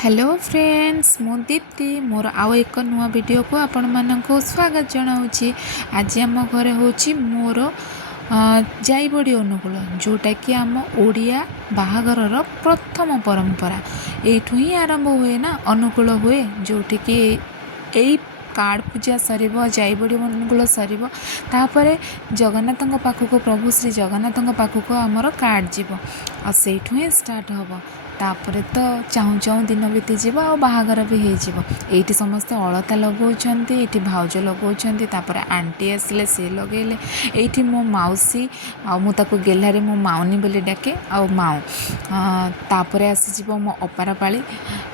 Hello friends मु दीप्ति मोर आउ एक नुआ वीडियो को आपण मानक स्वागत जनाऊँगी। आज आम घरे हूँ मोर जाइबड़ी अनुकूल जोटा कि आम ओडिया बाहाघर प्रथम परंपरा एठू ही आरंभ हुए ना अनुकूल हुए जोटि कि यही कार्ड पूजा सर जाइबड़ी अनुकूल सर तापर जगन्नाथ पाखक प्रभु श्री जगन्नाथ पाखक आमर कार्ड जीव आठू ही स्टार्ट हम तापर तो चाहू चाहू दिन बीती जीव आ बाहागर भी होती समस्ते अलता लगाउछन्ति एठी भाउज लगाउछन्ति तापर आंटी आसिले से लगेले एठी मो माउसी आ मु ताको गेल्हारे मो माउनी बोली डाके आ माउ तापर आसीजिव मो अपार पाली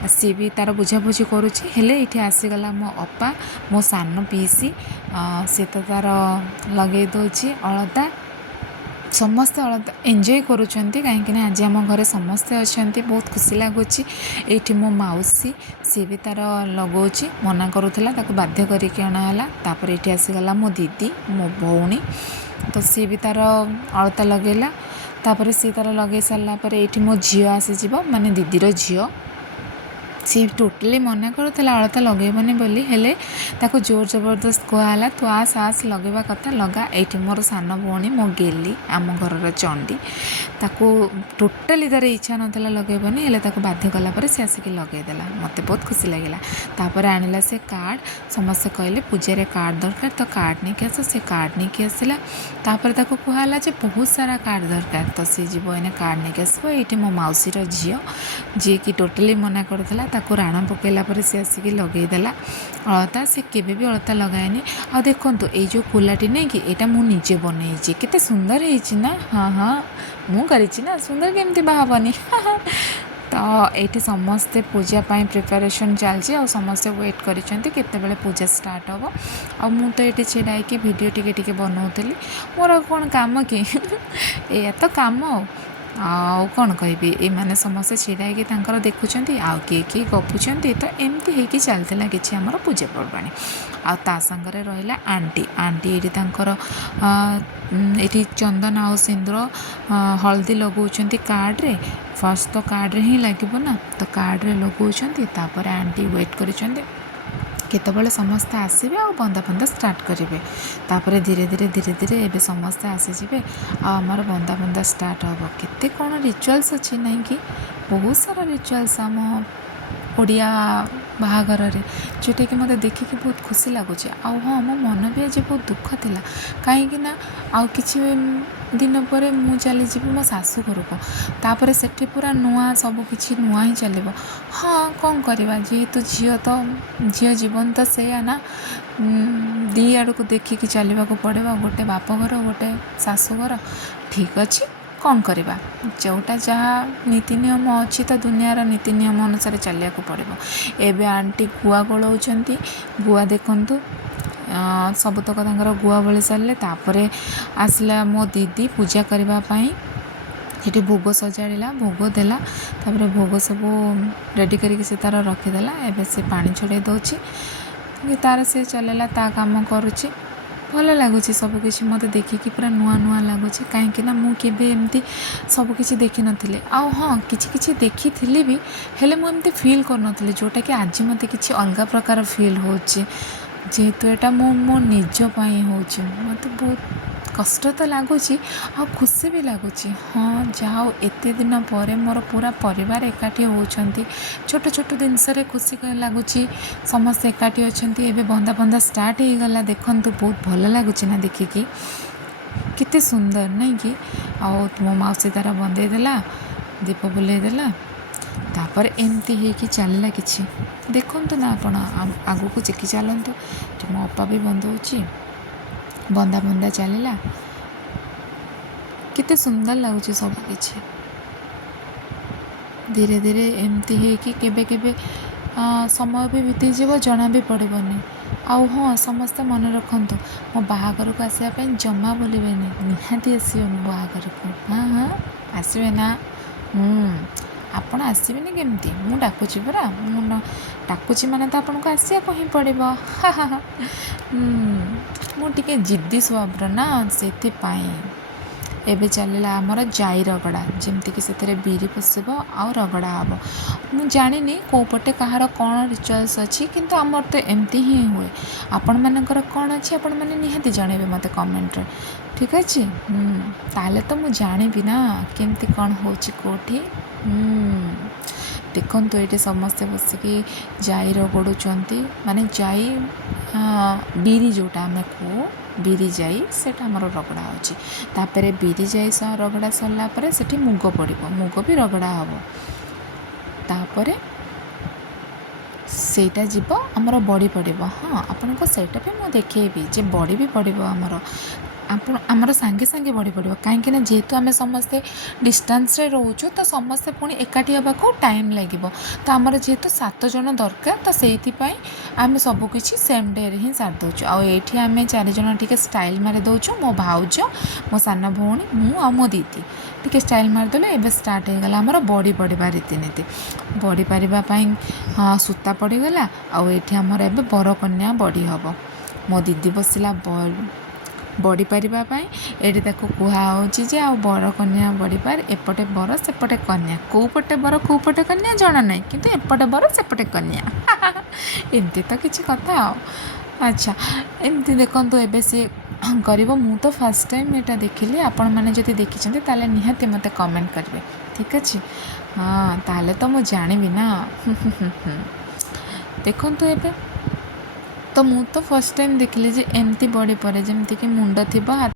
सी भी तार बुझाबुझी करुच्छे हेले एठी आसीगला मो अपा मो सान पीसी से तो तार लगे दौची अलता समस्ते अलता एंजॉय करुँच कहीं आज आम घरे समस्ते अच्छा बहुत खुशी लगुच ये मो मौसी सी भी तार लगौच मना करूला बाध्य करके अणाला तापर ये आसीगला मो दीदी मो भौणी तो सी भी तार अलता लगेला तापर सी तार लगे सारापर ये मो झी आसीज माने दीदीर झी सी टोटली मना करूला अलता लगेबनी बोली हेले ताको जोर जबरदस्त कहला तू आस आस लगेबा कथा लगा ये मोर सान भौणी मो गेली आम घर चंडी ताको टोटाली तार इच्छा नाला लगेबनी हेले ताको बाध्य कलापर से आसिक लगेदेला मत बहुत खुशी लगे तापर आणला से कार्ड समस्ते कहले पूजा कार्ड दरकार तो कार्ड नहीं कि आस से कार्ड नहीं कि आसला तापर ताको कहला जे बहुत सारा कार्ड दरकार तो सी जीव एने कार्ड नहीं कि आसो ये मो मौसीर झी जी कि टोटाली मना करूला ताको राण पकईला से आसिक लगेदेला अलता से केबे भी अलता लगाएनी आ देखो ये जो फुलाटी नहीं कि यहाँ मुझे निजे बनई केते सुंदर है हाँ हाँ मु करी ना सुंदर केमती बाहबनी तो ये समस्ते पूजा प्रिपरेशन चलती आ समस्ते वेट करते पूजा स्टार्ट हम आ मु तो ये छिड़ा वीडियो टिके बनाऊली मोर कौन काम कि या तो काम आउ कौन कहि ये मैंने समस्ते छिड़ा देखुं आउ किए गपुंट तो एमती हो चलता कि आमर पूजा पर्वाणी आ संगे रहा आंटी आंटी ये ये चंदन आउ सिंदूर हल्दी लगाउछन्ति कार्ड रे फर्स्ट तो कार्ड रे ही लगे ना तो कार्ड रे लगाउछन्ति तापर आंटी वेट करिछन्ति केतबले समस्ते आसबे आ बंदा बंदा स्टार्ट करेंगे तापर धीरे धीरे धीरे धीरे एबे समस्ते आसीजे आमर बंदा बंदा स्टार्ट हम केते कौन रिचुअल्स अच्छी नहीं कि बहुत सारा रिचुअल्स आम ओडिया बाहाघर जोटा कि मत देखिकी बहुत खुशी लगुच हाँ मो मन भी आज बहुत दुख थिला कहीं आउ किछि दिन पर मु चली जी मो शाशु घर को तापर सेठी पूरा नुआ सब किछि नुआ ही चलो हाँ कौन करवा जेहेतु झील तो झील जीवन तो से ना दी आड़ को देखिकी चलने को पड़ेगा गोटे बाप घर गोटे शाशु घर ठीक अच्छे कौन करवा जोटा जहाँ नीति नियम अच्छी तो दुनियार नीति नियम अनुसार चलिया को पड़ो एबे आंटी गुआ गलाउछन्ति गुआ देखंतु सबतक गुआ बली सारे तापर आसला मो दीदी पूजा करने ये भोग सजाड़ा भोग देला तापर भोग सब रेडी करके से तार रखीदेला एबे से पानी छड़े दौची तार से चलेला ता काम करुच्ची भल लगुच सबकि मत देखिकी पूरा नुआ नुआ लगुच कहीं मुझे एमती सबकि देखी नी आउ हाँ कि देखी भी हेले मुझे फिल कर जोटा कि आज मत कि अलग प्रकार फिल हो जेहेतु यहाँ मो निजपाई हो मत बहुत कष्ट तो लगुच आ खुशी भी लगुच हाँ जहाँ एत दिन पर मोर पूरा परिवार एकाठी होती छोट छोट जिनस खुशी लगुच समस्त एकाठी अच्छा एवं बंदा बंदा स्टार्ट हो गला देखु बहुत भल लगुच ना देखिकी केते सुंदर नहीं कि मो मौसी तार बंदेदेला दीप बुलेदेला तापर एमती हो चलला कि देखु ना आप आगू को चिकी चलतु मो अपा भी बंदौची बंदा बंदा चलला केते सुंदर लगुच सबकि धीरे धीरे एमती हो केबे केबे समय भी बीती जीव जना भी पड़ोनी आउ हाँ समस्ते मन रखत मो बाहागर को आसवाई जमा बोलबे निहाती आसवे मो बाहागर को हाँ हाँ आसवे ना आपण आसबेनि केमती मु डाकुची परा मु डाकुची माने तो आपन को आसिया को ही पड़ेबो हा हा हा मु टिके जिद्दी स्वभाव ना सेति पाई ଏବେ ଚାଲିଲା ଆମର ଜାଇ ରଗଡ଼ା, ଯେମିତିକି ସେଥିରେ ବିରି ପଶିବ ଆଉ ରଗଡ଼ା ହେବ। ମୁଁ ଜାଣିନି କେଉଁ ପଟେ କାହାର କ'ଣ ରିଚୁଆଲ୍ସ ଅଛି, କିନ୍ତୁ ଆମର ତ ଏମିତି ହିଁ ହୁଏ। ଆପଣମାନଙ୍କର କ'ଣ ଅଛି ଆପଣମାନେ ନିହାତି ଜଣାଇବେ ମୋତେ କମେଣ୍ଟରେ, ଠିକ୍ ଅଛି। ତାହେଲେ ତ ମୁଁ ଜାଣିବି ନା କେମିତି କ'ଣ ହେଉଛି କେଉଁଠି। ଦେଖନ୍ତୁ ଏଇଠି ସମସ୍ତେ ବସିକି ଜାଇ ରଗଡ଼ୁଛନ୍ତି, ମାନେ ଜାଇ ବିରି ଯେଉଁଟା ଆମେ କହୁ ବିରି ଜାଇ, ସେଇଟା ଆମର ରଗଡ଼ା ହେଉଛି। ତାପରେ ବିରି ଜାଇ ରଗଡ଼ା ସରିଲା ପରେ ସେଠି ମୁଗ ପଡ଼ିବ, ମୁଗ ବି ରଗଡ଼ା ହେବ। ତାପରେ ସେଇଟା ଯିବ ଆମର ବଡ଼ି ପଡ଼ିବ। ହଁ, ଆପଣଙ୍କୁ ସେଇଟା ବି ମୁଁ ଦେଖେଇବି ଯେ ବଡ଼ି ବି ପଡ଼ିବ ଆମର ସାଙ୍ଗେ ସାଙ୍ଗେ ବଡ଼ି ପଡ଼ିବ, କାହିଁକିନା ଯେହେତୁ ଆମେ ସମସ୍ତେ ଡିଷ୍ଟାନ୍ସରେ ରହୁଛୁ ତ ସମସ୍ତେ ପୁଣି ଏକାଠି ହେବାକୁ ଟାଇମ୍ ଲାଗିବ। ତ ଆମର ଯେହେତୁ 7 ଜଣ ଦରକାର, ତ ସେଇଥିପାଇଁ ଆମେ ସବୁକିଛି ସେମ୍ ଡେରେ ହିଁ ସାରି ଦେଉଛୁ। ଆଉ ଏଇଠି ଆମେ 4 ଜଣ ଟିକେ ଷ୍ଟାଇଲ୍ ମାରି ଦେଉଛୁ, ମୋ ଭାଉଜ, ମୋ ସାନ ଭଉଣୀ, ମୁଁ ଆଉ ମୋ ଦିଦି ଟିକେ ଷ୍ଟାଇଲ୍ ମାରିଦେଲେ। ଏବେ ଷ୍ଟାର୍ଟ ହେଇଗଲା ଆମର ବଡ଼ି ପଡ଼ିବା ରୀତିନୀତି। ବଡ଼ି ପାରିବା ପାଇଁ ସୂତା ପଡ଼ିଗଲା, ଆଉ ଏଇଠି ଆମର ଏବେ ବରକନ୍ୟା ବଡ଼ି ହେବ। ମୋ ଦିଦି ବସିଲା ବଡ଼ି ପାରିବା ପାଇଁ। ଏଇଠି ତାକୁ କୁହାହେଉଛି ଯେ ଆଉ ବରକନ୍ୟା ବଡ଼ି ପାରି, ଏପଟେ ବର ସେପଟେ କନ୍ୟା। କେଉଁ ପଟେ ବର କେଉଁ ପଟେ କନ୍ୟା ଜଣା ନାହିଁ, କିନ୍ତୁ ଏପଟେ ବର ସେପଟେ କନ୍ୟା। ଏମିତି ତ କିଛି କଥା ଆଉ। ଆଚ୍ଛା, ଏମିତି ଦେଖନ୍ତୁ ଏବେ ସିଏ କରିବ। ମୁଁ ତ ଫାର୍ଷ୍ଟ ଟାଇମ୍ ଏଇଟା ଦେଖିଲି, ଆପଣମାନେ ଯଦି ଦେଖିଛନ୍ତି ତାହେଲେ ନିହାତି ମୋତେ କମେଣ୍ଟ କରିବେ, ଠିକ୍ ଅଛି। ହଁ, ତାହେଲେ ତ ମୁଁ ଜାଣିବି ନା। ଦେଖନ୍ତୁ ଏବେ ତ ମୁଁ ତ ଫାର୍ଷ୍ଟ ଟାଇମ୍ ଦେଖିଲି ଯେ ଏମିତି ବଡ଼ି ପଡ଼େ, ଯେମିତିକି ମୁଣ୍ଡ ଥିବ,